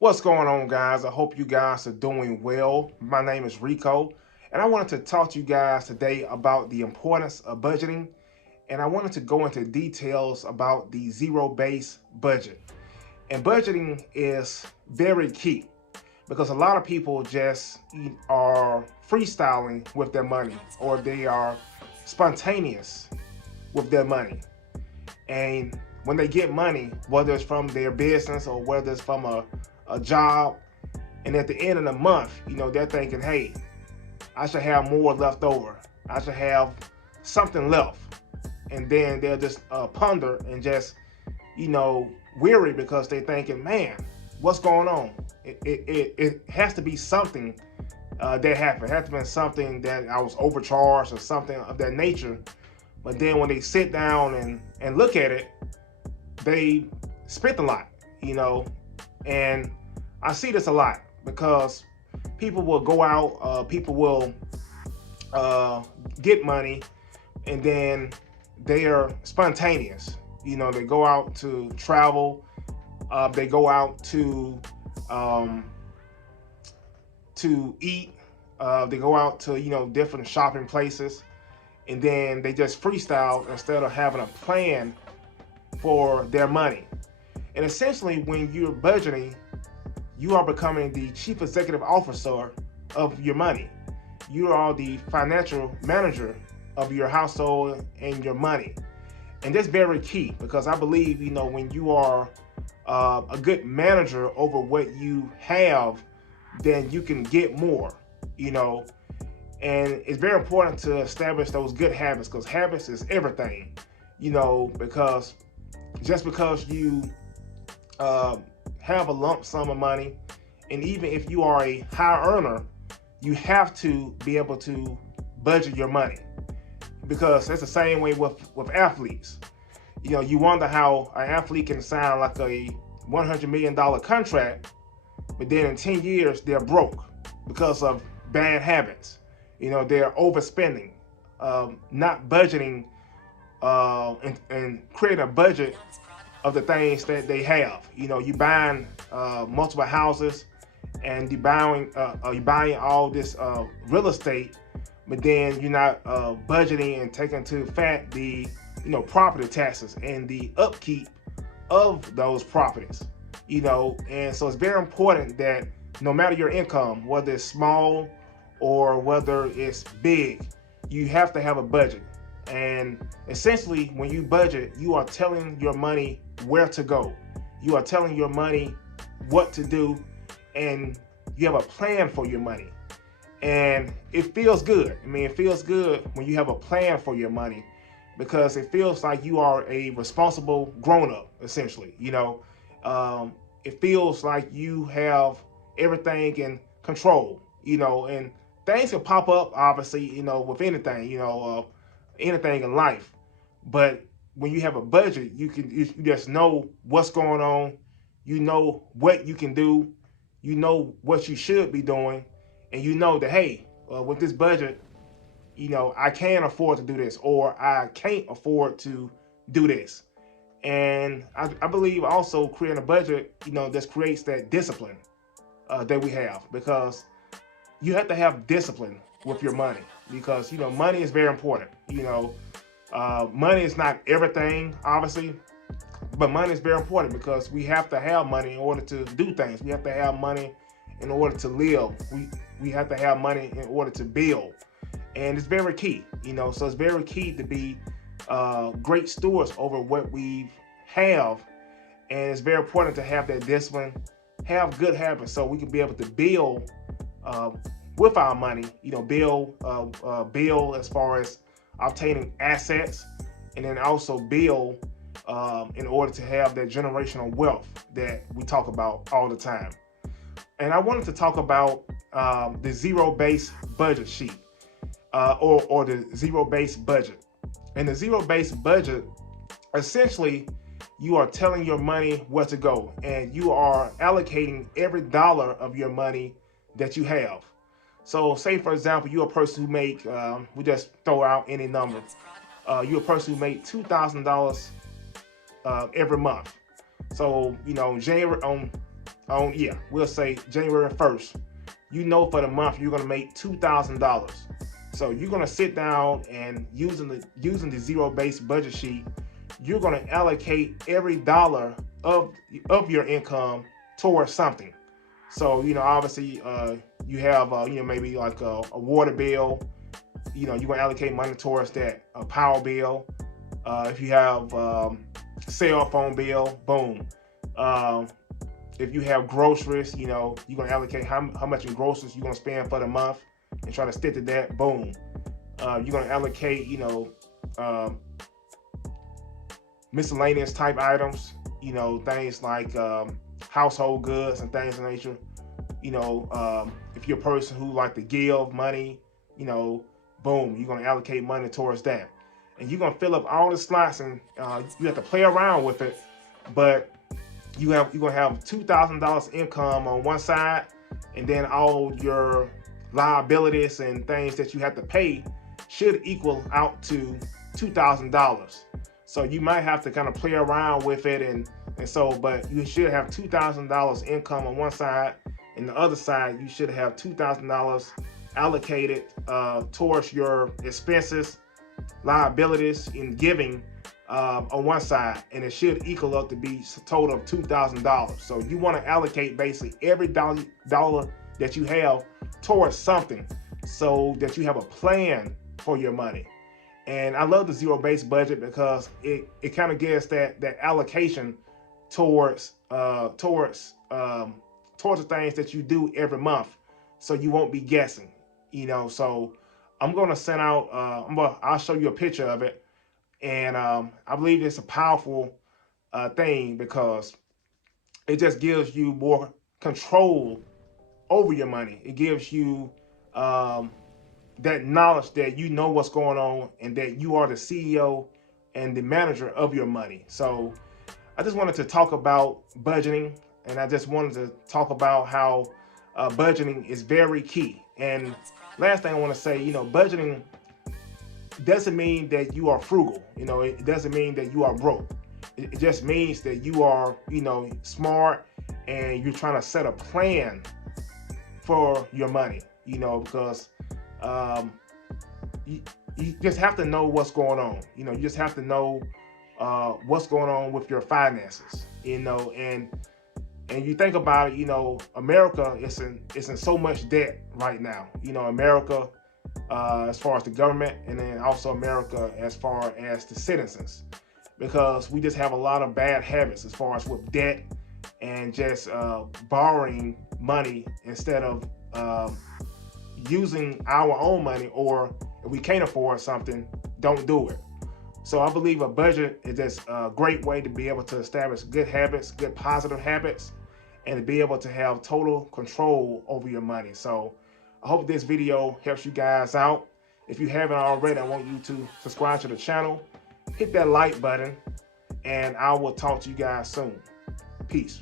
What's going on, guys? I hope you guys are doing well. My name is Rico, and I wanted to talk to you guys today about the importance of budgeting, and I wanted to go into details about the zero-based budget. And budgeting is very key because a lot of people just are freestyling with their money, or they are spontaneous with their money. And when they get money, whether it's from their business or whether it's from a job, and at the end of the month, they're thinking, hey, I should have more left over. I should have something left. And then they'll just ponder and just, weary because they're thinking, man, what's going on? It has to be something that happened. It has to be something that I was overcharged or something of that nature. But then when they sit down and look at it, they spent a lot, and I see this a lot because people will go out, people will get money, and then they are spontaneous. They go out to travel, they go out to eat, they go out to different shopping places, and then they just freestyle instead of having a plan for their money. And essentially, when you're budgeting, you are becoming the chief executive officer of your money. You are the financial manager of your household and your money. And that's very key because I believe, when you are a good manager over what you have, then you can get more, And it's very important to establish those good habits because habits is everything, because just because you have a lump sum of money, and even if you are a high earner, you have to be able to budget your money because it's the same way with athletes. You wonder how an athlete can sign like a $100 million contract, but then in 10 years they're broke because of bad habits. They're overspending, not budgeting, and creating a budget of the things that they have. You buying multiple houses, and you're buying all this real estate, but then you're not budgeting and taking into fact the property taxes and the upkeep of those properties. And so it's very important that no matter your income, whether it's small or whether it's big, you have to have a budget. And essentially, when you budget, you are telling your money where to go. You are telling your money what to do, and you have a plan for your money. And it feels good. It feels good when you have a plan for your money because it feels like you are a responsible grown-up, essentially. It feels like you have everything in control, and things can pop up, obviously, with anything, anything in life. But when you have a budget, you just know what's going on. You know what you can do. You know what you should be doing, and you know that, hey, with this budget, I can afford to do this, or I can't afford to do this. And I believe also creating a budget, just creates that discipline that we have, because you have to have discipline with your money because, money is very important. Money is not everything, obviously, but money is very important because we have to have money in order to do things. We have to have money in order to live. We have to have money in order to build. And it's very key, so it's very key to be great stewards over what we have. And it's very important to have that discipline, have good habits so we can be able to build with our money, build as far as obtaining assets, and then also build in order to have that generational wealth that we talk about all the time. And I wanted to talk about the zero-based budget sheet, or the zero-based budget. And the zero-based budget, essentially, you are telling your money where to go, and you are allocating every dollar of your money that you have. So say, for example, you're a person who make, we just throw out any number. You're a person who make $2,000 every month. So, January, on we'll say January 1st, you know for the month you're gonna make $2,000. So you're gonna sit down and using the zero-based budget sheet, you're gonna allocate every dollar of your income towards something. So obviously you have maybe like a water bill. You're gonna allocate money towards that. A power bill. If you have cell phone bill, boom. If you have groceries, you're gonna allocate how much in groceries you're gonna spend for the month and try to stick to that. Boom. You're gonna allocate, miscellaneous type items. Things like household goods and things of nature. If you're a person who like to give money, boom, you're gonna allocate money towards that. And you're gonna fill up all the slots, and you have to play around with it, but you're gonna have $2,000 income on one side, and then all your liabilities and things that you have to pay should equal out to $2,000. So you might have to kind of play around with it, but you should have $2,000 income on one side, and the other side you should have $2,000 allocated towards your expenses, liabilities, and giving on one side, and it should equal up to be a total of $2,000. So you want to allocate basically every dollar that you have towards something, so that you have a plan for your money. And I love the zero-based budget because it kind of gives that allocation towards the things that you do every month, so you won't be guessing. So I'm gonna send out. I'll show you a picture of it, and I believe it's a powerful thing because it just gives you more control over your money. It gives you that knowledge that you know what's going on and that you are the CEO and the manager of your money. So I just wanted to talk about budgeting, and I just wanted to talk about how budgeting is very key. And last thing I want to say, budgeting doesn't mean that you are frugal. It doesn't mean that you are broke. It just means that you are, smart, and you're trying to set a plan for your money, because you just have to know what's going on. You just have to know what's going on with your finances, and you think about it, America is in so much debt right now. America, as far as the government, and then also America as far as the citizens, because we just have a lot of bad habits as far as with debt and just borrowing money instead of using our own money, or if we can't afford something, don't do it. So I believe a budget is just a great way to be able to establish good habits, good positive habits, and to be able to have total control over your money. So I hope this video helps you guys out. If you haven't already, I want you to subscribe to the channel, hit that like button, and I will talk to you guys soon. Peace.